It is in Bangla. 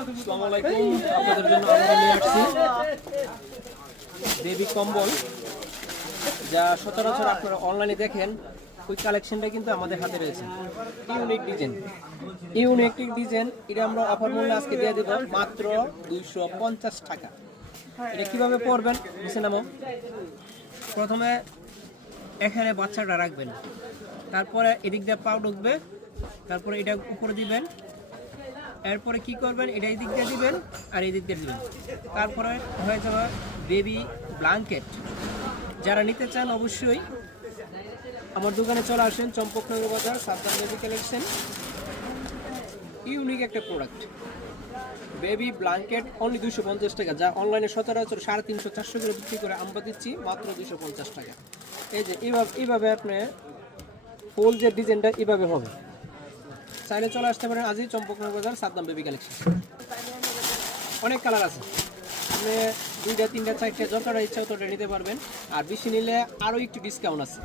আসসালামু আলাইকুম, আপনাদের জন্য আমরা নিয়ে আসছি বেবি কম্বল, যা সচরাচর আপনারা অনলাইনে দেখেন। ওই কালেকশনটা কিন্তু আমাদের হাতে রয়েছে। ইউনিক ডিজাইন এটা আমরা অফার মূল্যে আজকে দিয়ে দেব মাত্র 250 টাকা। এটা কিভাবে পরবেন বুঝে নামো। প্রথমে এখানে বাচ্চাটা রাখবেন, তারপরে এদিক দিয়ে পাও ঢুকবে, তারপরে এটা উপরে দিবেন, এরপরে কি করবেন, এটা এই দিক দিয়ে দিবেন আর এই দিক দিয়ে দিবেন, তারপরে হয়ে যাবে বেবি ব্ল্যাঙ্কেট। যারা নিতে চান অবশ্যই আমার দোকানে চলে আসেন, চম্পকনগর বাজার, সাদ্দাম বেবি কালেকশন। ইউনিক একটা প্রোডাক্ট বেবি ব্ল্যাঙ্কেট, অনলি 250 টাকা, যা অনলাইনে সচরাচর 350-400 করে বিক্রি করে, আমরা দিচ্ছি মাত্র 250 টাকা। এই যে এইভাবে আপনি ফুল যে ডিজাইনটা এইভাবে হবে। চাইলে চলে আসতে পারেন আজই চম্পকনগর বাজার, সাদ্দাম বেবি কালেকশন। অনেক কালার আছে, আপনি 2টা 3টা 4টা যতটা ইচ্ছা ততটা নিতে পারবেন। আর বেশি নিলে আরও একটু ডিসকাউন্ট আছে।